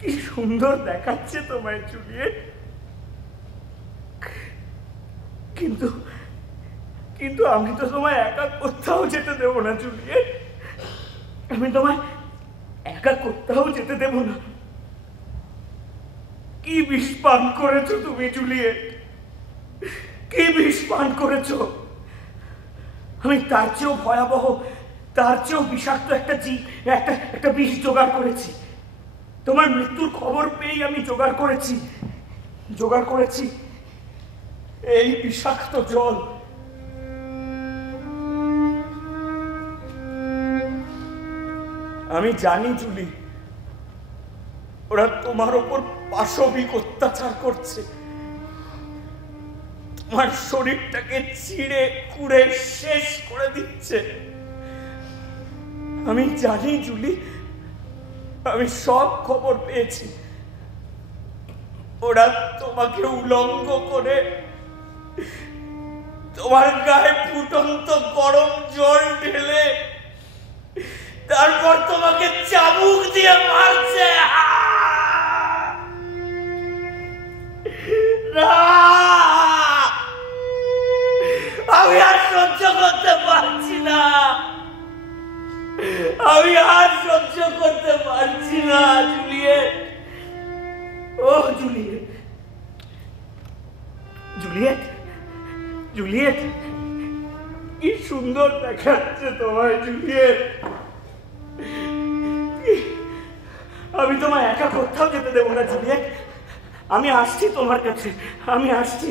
কি সুন্দর দেখাচ্ছে তোমায় জুলিয়েট। কিন্তু কিন্তু আমি তো তোমায় একা কোথাও যেতে দেবো না জুলিয়েট। আমি তোমায় একা কোথাও যেতে দেবো না। কি বিষ পান করেছো তুমি জুলিয়েট? কি বিষ পান করেছো? আমি তার চেয়েও ভয়াবহ, তার চেয়েও বিষাক্ত একটা বিষ জোগাড় করেছি। তোমার মৃত্যুর খবর পেয়েই আমি জোগাড় করেছি এই বিষাক্ত জল। আমি জানি জুলি, ওরা তোমার ওপর পাশবিক অত্যাচার করছে, তোমার শরীরটাকে ছিঁড়ে কুড়ে শেষ করে দিচ্ছে। আমি জানি জুলি, আমি সব খবর পেয়েছি। ওরা তোমাকে উলঙ্গ করে তোমার গায়ে ফুটন্ত গরম জল ঢেলে তারপর তোমাকে চাবুক দিয়ে মারছে। আমি আর সহ্য করতে পারছি না, আমি আর সহ্য করতে পারছি না জুলিয়েট। ও জুলিয়েট, জুলিয়েট, জুলিয়েট, কি সুন্দর দেখাচ্ছে তোমায় জুলিয়েট। আমি তোমায় একা কোথাও যেতে দেবো না জুলিয়েট। আমি আসছি তোমার কাছে, আমি আসছি।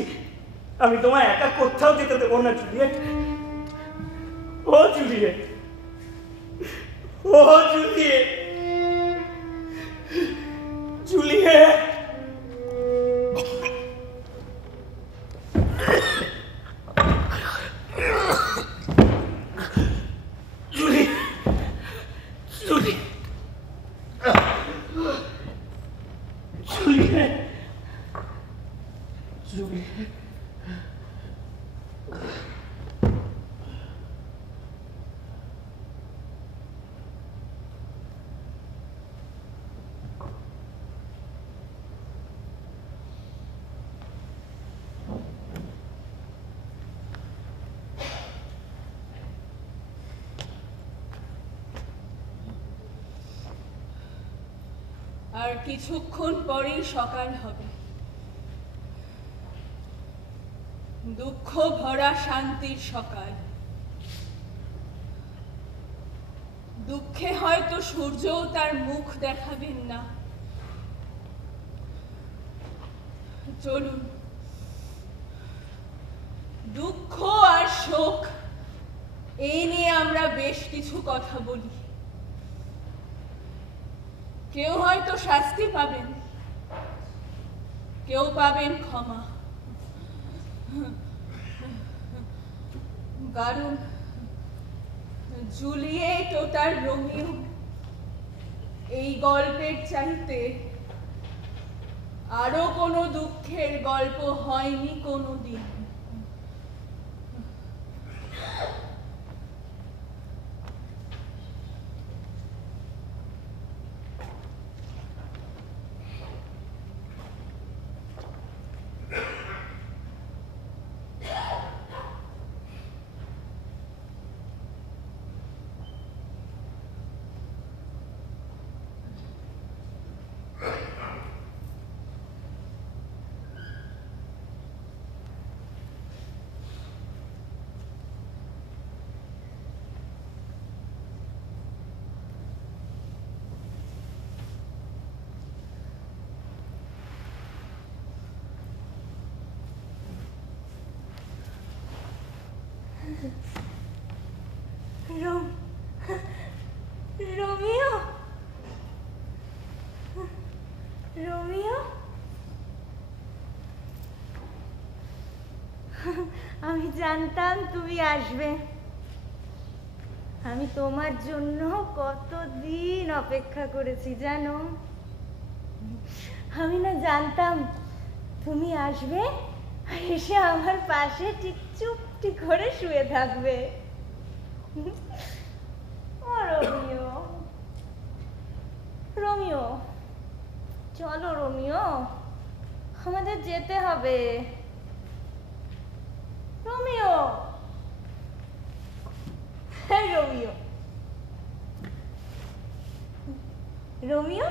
আমি তোমায় একা কোথাও যেতে দেবো না জুলিয়েট। ও জুলিয়েট, ও Juliet, Juliet. Julie, Julie, Juliet, Juliet. আর কিছুক্ষণ পরেই সকাল হবে। দুঃখ ভরা শান্তির সকাল। দুঃখে হয়তো সূর্যও তার মুখ দেখাবেন না। চলুন, দুঃখ আর শোক এই নিয়ে আমরা বেশ কিছু কথা বলি। কেউ হয়তো শাস্তি পাবেন, কেউ পাবেন ক্ষমা। কারণ জুলিয়েট ও তার রোমিও এই গল্পের চাইতে আরো কোনো দুঃখের গল্প হয়নি কোনোদিন। রোমিও, রোমিও, আমি জানতাম তুমি আসবে। আমি তোমার জন্য কতদিন অপেক্ষা করেছি জানো। আমি না জানতাম তুমি আসবে, এসে আমার পাশে ঠিক চুপটি করে শুয়ে থাকবে। ও রোমিও, রোমিও, চলো রোমিও, আমাদের যেতে হবে। রোমিও, হ্যাঁ রোমিও, রোমিও,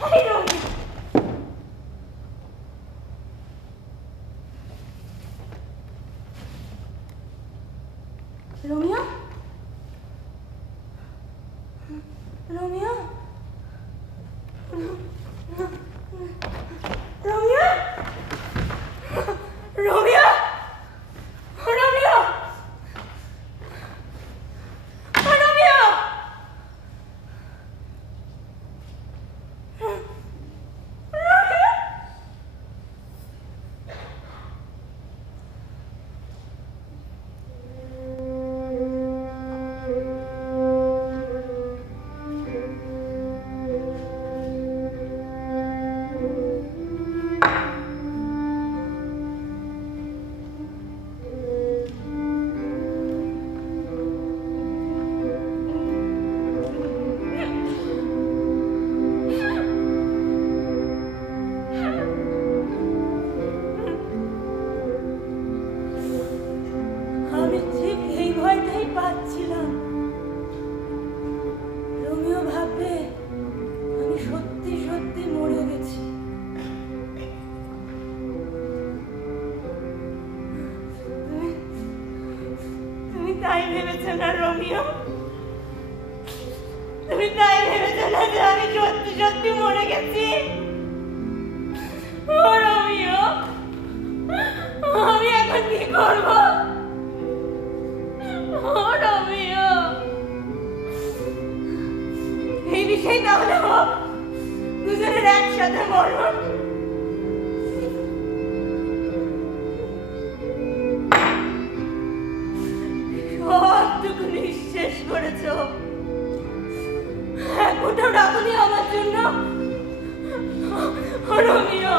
হ্যাঁ Romeo, Romeo, Romeo, Romeo, Romeo, Romeo, Romeo, আমি ঠিক এই ভয়টাই পাচ্ছিলাম। রোমিও ভাববে আমি সত্যি সত্যি মরে গেছি। তুমি তাই ভেবেছো না রোমিও? তুমি তাই ভেবেছো না যে আমি সত্যি সত্যি মরে গেছি? ও রোমিও, আমি এখন কি করবো? ও রোমিও, এই বিষয়ে তাহলে হোক দুজনের একসাথে মরণ। সবটুকু নিঃশেষ করেছো, এক ফোঁটাও রাখনি আমার জন্য। ও রোমিও,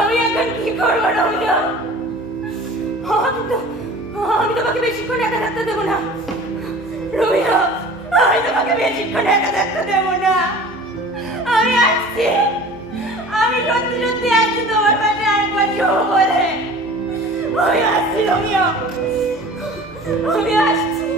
আমি এখন কি করবো রোমিও? আমি তোমাকে বেশিক্ষণ একা থাকতে দেবো না রোমিও, আমি তোমাকে বেশিক্ষণ একা থাকতে দেবো না। আমি আসছি, আমি সত্যি সত্যি আসছি তোমার পাশে আরেকবার শো বলে। আমি আসছি রোমিও, আমি আসছি।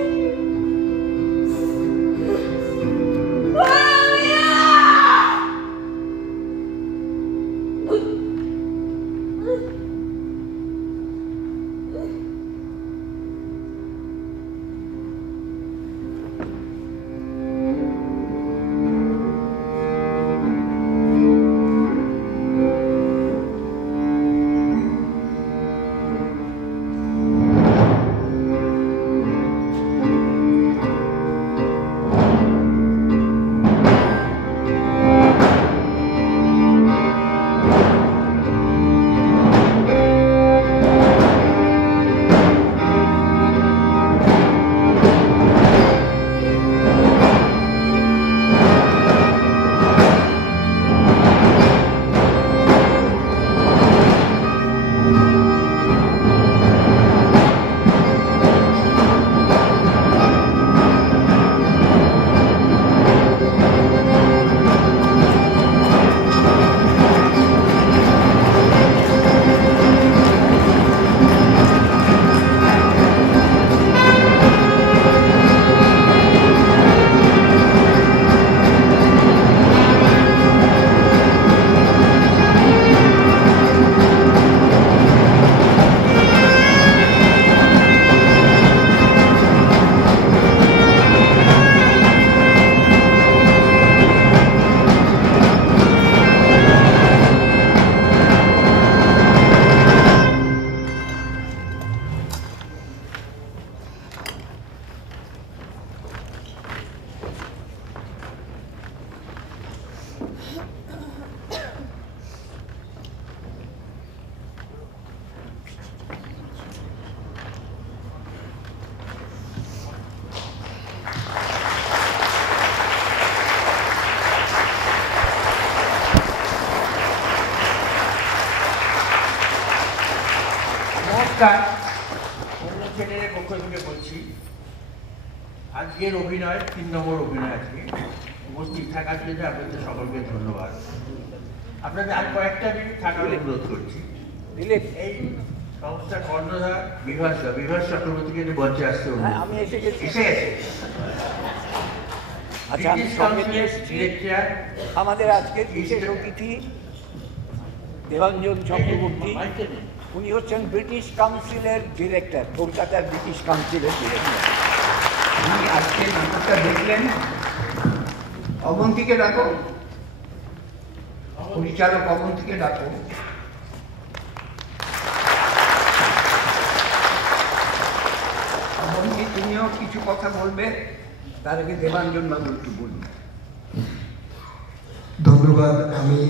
নমস্কার, অন্য চ্যানেলের পক্ষ থেকে বলছি। আজকের অভিনয় 3 নম্বর অভিনয়। আজকে উপস্থিত থাকার জন্য আপনাদের সকলকে ধন্যবাদ। আপনাদের আর কয়েকটা মিনিট থাকার অনুরোধ করছি। এই সংস্থার কর্ণধার বিভাস চক্রবর্তীকে মঞ্চে আসতে আমি এসে গেছি। আচ্ছা, আমি সঙ্গে নিয়ে এসেছি আমাদের আজকের বিশেষ অতিথি দেবাঞ্জন চক্রবর্তী। উনি হচ্ছেন ব্রিটিশ কাউন্সিলের ডিরেক্টর, কলকাতার ব্রিটিশ কাউন্সিলের ডিরেক্টর। উনি আজকে নাটকটা দেখলেন। অবন্তীকে ডাকো, পরিচালক অবন্তীকে ডাকো। অবন্তী, তুমিও কিছু কথা বলবে, তার আগে দেবাঞ্জন বাবু একটু বলুন। ধন্যবাদ। আমি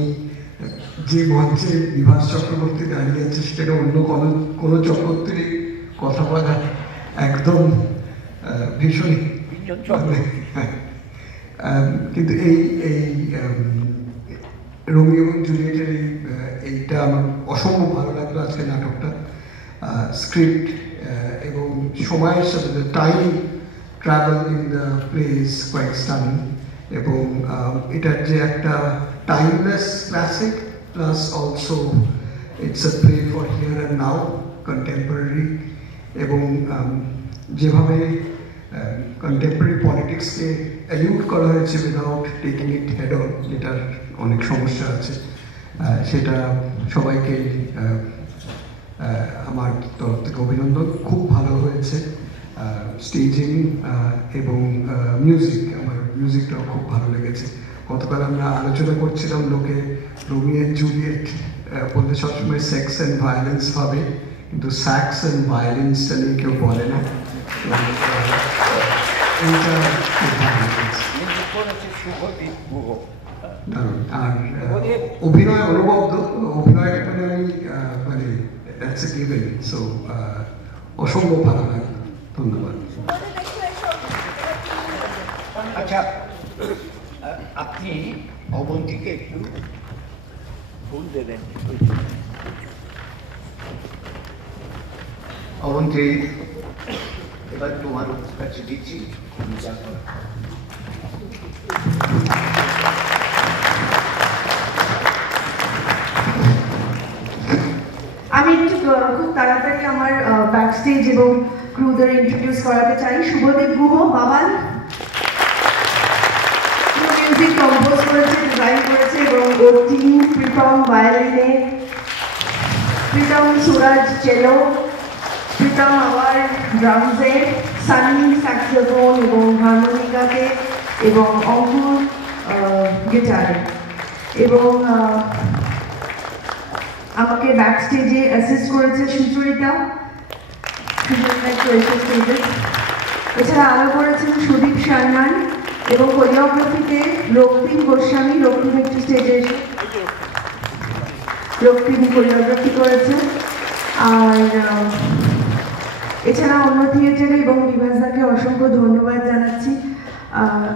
যে মঞ্চে বিভাস চক্রবর্তী দাঁড়িয়ে আছে সেটা অন্য কোনো চক্রবর্তীর কথা বলা একদম ভীষণই, কিন্তু এই রোমিও এবং জুলিয়েটের এইটা আমার অসম্ভব ভালো লাগলো আজকে নাটকটা। স্ক্রিপ্ট এবং সময়ের সাথে time travel in the place quite stunning, এবং এটার যে একটা timeless classic plus also it's a play for here and now, contemporary, এবং যেভাবে contemporary politics কে allude করা হয়েছে without taking it head on, যেটার অনেক সমস্যা আছে, সেটা সবাইকে আমার তরফ থেকে অভিনন্দন। খুব ভালো হয়েছে স্টেজিং এবং মিউজিক, আমার মিউজিকটাও খুব ভালো লেগেছে। গতকাল আমরা আলোচনা করছিলাম, লোকে রোমিও এন্ড জুলিয়েট বলতে সবসময় সেক্স অ্যান্ড ভায়োলেন্স ভাবে, কিন্তু স্যাক্স অ্যান্ড ভায়োলেন্সটা নিয়ে কেউ বলে না। এইটা দারুণ। আর অভিনয় অনুবদ্ধ, অভিনয়টা মানে আমি মানে দ্যাটস এ গিভেন, সো অসম্ভব ভালো লাগে। ধন্যবাদ। আচ্ছা, আপনি অবন্তীকে একটু ফুল দেবেন। অবন্তী, এবার তোমার কাছে দিচ্ছি। আমি একটু খুব তাড়াতাড়ি আমার ব্যাকস্টেজ এবং ক্রুদের ইন্ট্রোডিউস করাতে চাই। শুভদীপ গুহ বাবান মিউজিক কম্পোজ করেছে, ডিজাইন করেছে, এবং ওর টিম প্রীতম ভায়োলিনে, প্রীতম সুরাজ চেলো, প্রীতম আবার ড্রামসে, সানি স্যাক্সোফোন এবং হারমোনিকাতে, এবং অঙ্কুর গিটারে। এবং আমাকে ব্যাক স্টেজে অ্যাসিস্ট করেছে সুচরিতা। এছাড়া আরও করেছেন সুদীপ সান্যাল, এবং কোরিওগ্রাফিতে রক্তিম গোস্বামী। রক্তিম একটু স্টেজে এসে রক্তিম কোরিওগ্রাফি করেছে। আর এছাড়া অন্য থিয়েটারে এবং বিভাসদাকে অসংখ্য ধন্যবাদ জানাচ্ছি।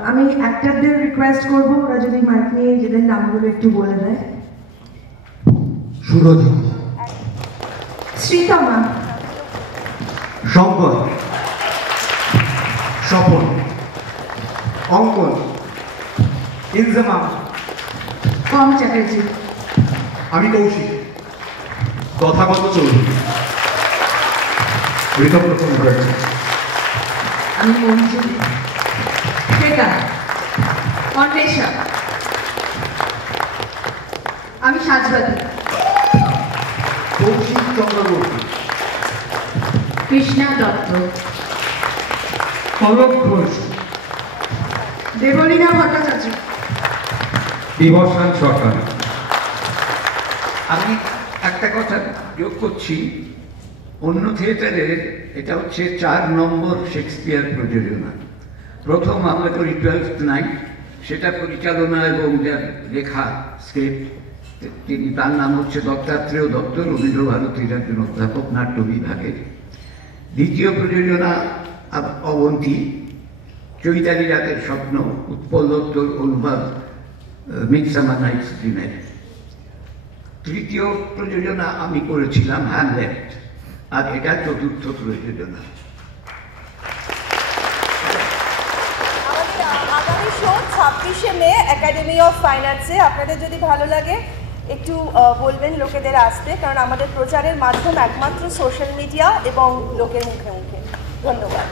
আমি অ্যাক্টরদের রিকোয়েস্ট করবো ওরা যদি মাইক নিয়ে নিজেদের নামগুলো একটু বলে দেয়। সুরজ, শ্রীতমা, শঙ্কর, স্বপন, অঙ্কন, ইনজামাম, কম চ্যাটার্জি, আমি কৌশিক, তথাগত চৌধুরী, ঋতব্রত মুখার্জি, আমি অঞ্জলি, শ্বেতা, অন্বেষা, আমি সাজবাদী, কৌশিক চক্রবর্তী, কৃষ্ণা দত্ত, পলক ঘোষ, দেবলীনা ভট্টাচার্য, বিভূষণ সরকার। আমি একটা কথা যোগ করছি, অন্য থিয়েটারের এটা হচ্ছে 4 নম্বর শেক্সপিয়ার প্রযোজনা। প্রথম আমরা করি 12th নাইট, সেটা পরিচালনা এবং যার লেখা স্ক্রিপ্ট, তার নাম হচ্ছে দত্তাত্রেয় দত্ত, রবীন্দ্র ভারতীর একজন অধ্যাপক, নাট্য বিভাগের। দ্বিতীয় প্রযোজনা অবন্তী, চৈতালি রাতের স্বপ্ন, উৎপল দত্তর অনুবাদ মিডসামার নাইটস ড্রিমের। তৃতীয় প্রযোজনা আমি করেছিলাম হ্যামলেট, আর এটা চতুর্থ প্রযোজনা। আগামী শো 26শে মে একাডেমি অফ ফাইন আর্টসে। আপনাদের যদি ভালো লাগে একটু বলবেন লোকেদের আসতে, কারণ আমাদের প্রচারের মাধ্যম একমাত্র সোশ্যাল মিডিয়া এবং লোকের মুখে মুখে। ধন্যবাদ।